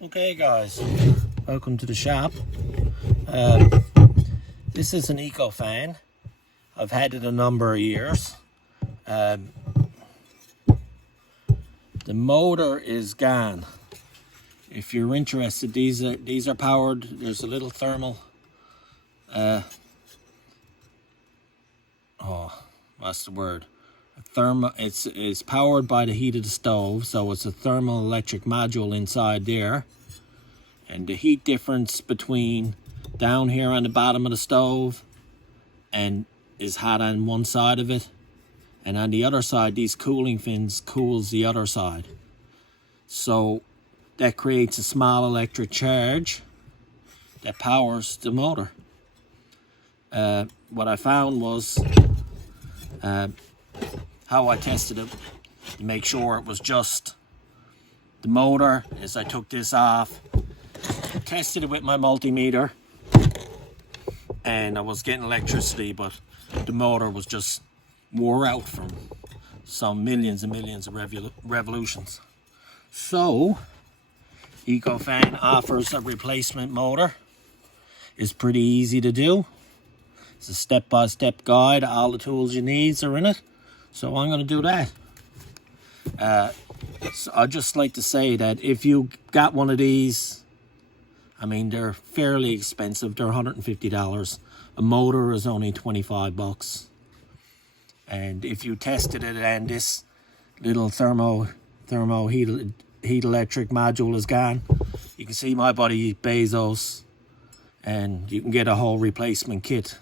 Okay guys, welcome to the shop. This is an Ecofan. I've had it a number of years. The motor is gone. If you're interested, these are powered. There's a little thermal what's the word? It's powered by the heat of the stove, so it's a thermoelectric module inside there. And the heat difference between down here on the bottom of the stove and is hot on one side of it, and on the other side these cooling fins cools the other side. So that creates a small electric charge that powers the motor. What I found was how I tested it to make sure it was just the motor. As I took this off, tested it with my multimeter, and I was getting electricity, but the motor was just wore out from some millions and millions of revolutions. So Ecofan offers a replacement motor. It's pretty easy to do. It's a step-by-step guide. All the tools you need are in it. So I'm going to do that. So I'd just like to say that if you got one of these, I mean, they're fairly expensive. They're $150. A motor is only 25 bucks. And if you tested it and this little thermo heat electric module is gone, you can see my buddy Bezos, and you can get a whole replacement kit.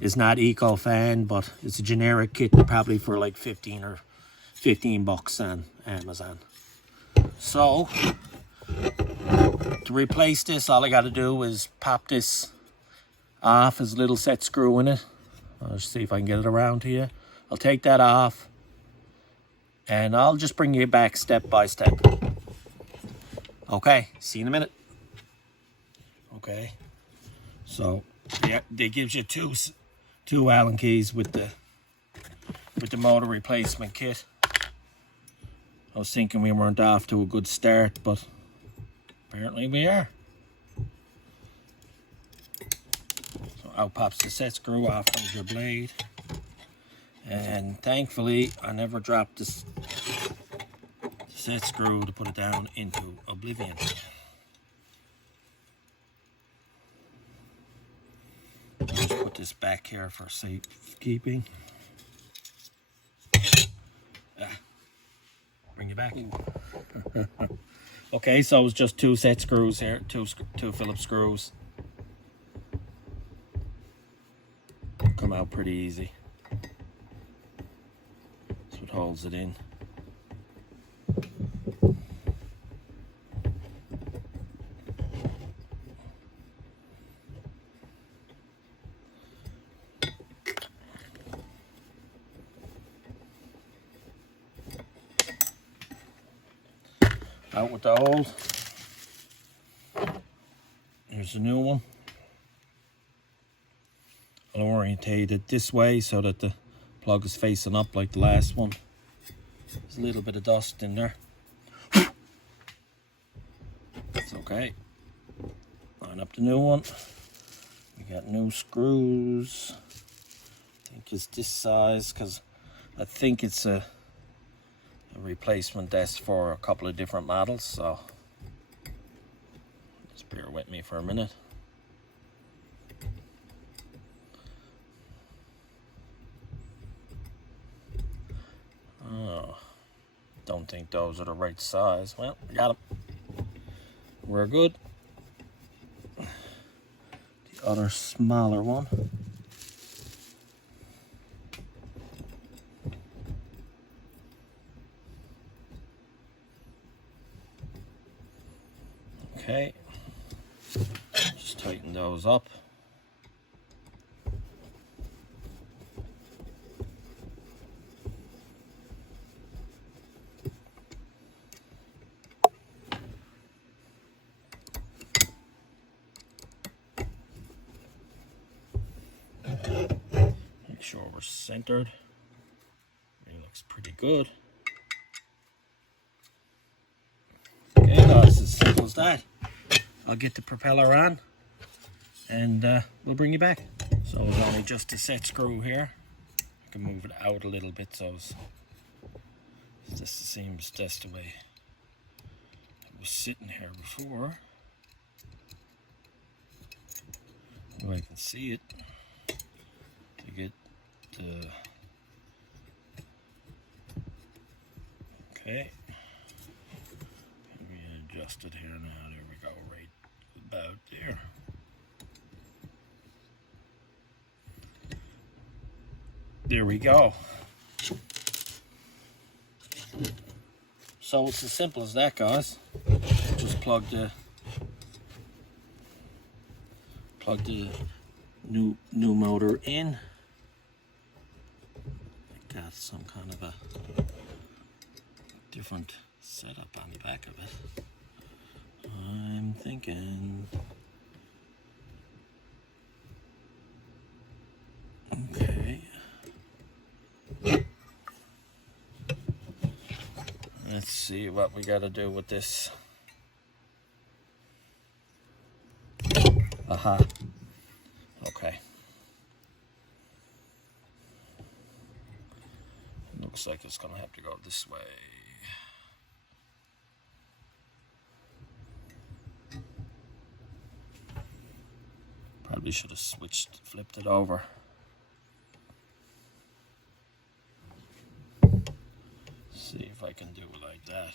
It's not Ecofan, but it's a generic kit, probably for like 15 bucks on Amazon. So to replace this, all I got to do is pop this off. There's a little set screw in it. I'll just see if I can get it around to you. I'll take that off, and I'll just bring you back step by step. Okay, see you in a minute. Okay, so yeah, they gives you two Allen keys with the motor replacement kit. I was thinking we weren't off to a good start, but apparently we are. So out pops the set screw, off comes your blade, and thankfully I never dropped this set screw to put it down into oblivion. Just put this back here for safekeeping. Bring you back. Okay, so it's just two set screws here, two Phillips screws. Come out pretty easy. That's what holds it in. Out with the old. Here's the new one. I'll orientate it this way so that the plug is facing up like the last one. There's a little bit of dust in there. It's okay. Line up the new one. We got new screws. I think it's this size because I think it's a replacement desk for a couple of different models, so just bear with me for a minute. Oh, don't think those are the right size. Well, we got them. We're good. The other smaller one. Okay, just tighten those up. Make sure we're centered. It looks pretty good. Okay guys, as simple as that. I'll get the propeller on and we'll bring you back. So it's only just a set screw here. I can move it out a little bit so this seems just the way it was sitting here before. So I can see it to get the... Okay. Let me adjust it here now. There we go, right about there. There we go. So it's as simple as that, guys. Just plug the new motor in. Got some kind of a different setup on the back of it. I'm thinking, okay, let's see what we got to do with this. Aha. Okay. Looks like it's gonna have to go this way. Probably should have flipped it over. See if I can do it like that.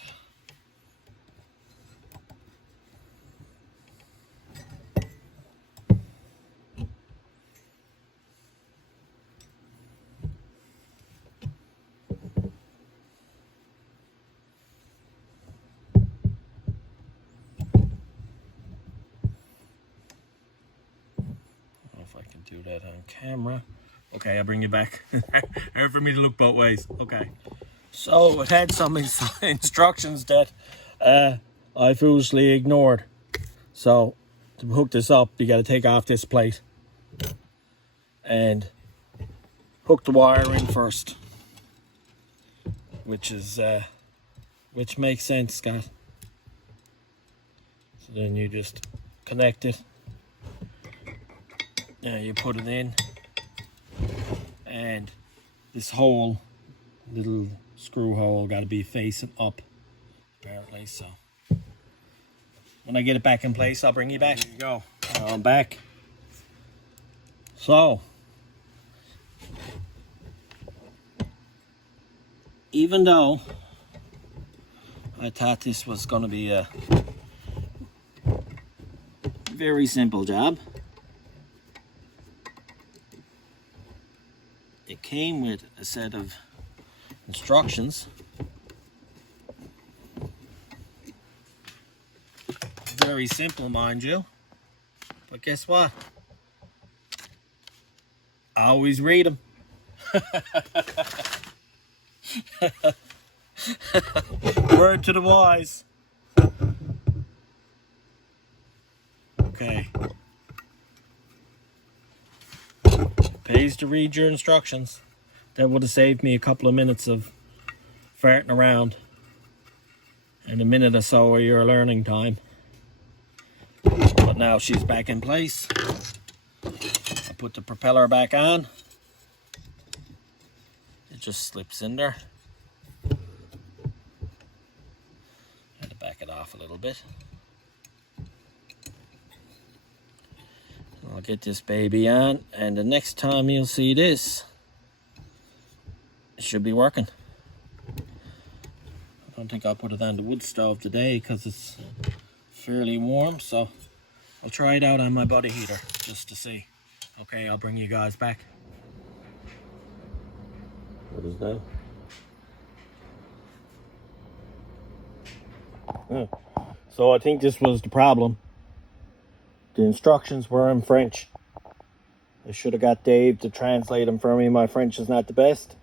Do that on camera. Okay, I'll bring you back. Hard for me to look both ways. Okay. So it had some instructions that I foolishly ignored. So to hook this up, you got to take off this plate and hook the wire in first, which makes sense, Scott. So then you just connect it. Now you put it in, and this hole, little screw hole, got to be facing up, apparently. So when I get it back in place, I'll bring you back. There you go. I'm back. So even though I thought this was going to be a very simple job, it came with a set of instructions. Very simple, mind you. But guess what? I always read them. Word to the wise. Okay. Pays to read your instructions. That would have saved me a couple of minutes of farting around and a minute or so of your learning time. But now she's back in place. I put the propeller back on. It just slips in there. Had to back it off a little bit. I'll get this baby on, and the next time you'll see this, it should be working. I don't think I'll put it on the wood stove today because it's fairly warm, so I'll try it out on my body heater just to see. Okay, I'll bring you guys back. What is that? So I think this was the problem. The instructions were in French. I should have got Dave to translate them for me. My French is not the best.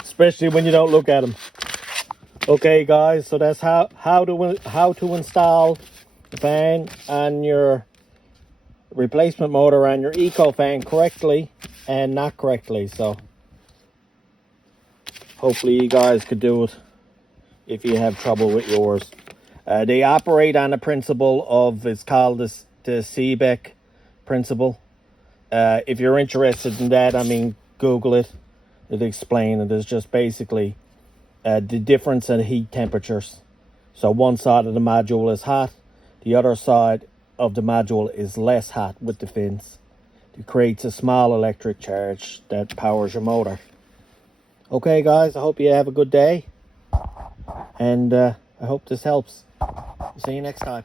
Especially when you don't look at them. Okay guys, so that's how to install the fan on your replacement motor on your Ecofan correctly and not correctly. So hopefully you guys could do it if you have trouble with yours. They operate on a principle of, it's called the Seebeck principle. If you're interested in that, I mean, Google it. It'll explain it. It's just basically the difference in heat temperatures. So one side of the module is hot, the other side of the module is less hot with the fins. It creates a small electric charge that powers your motor. Okay guys, I hope you have a good day, and I hope this helps. See you next time.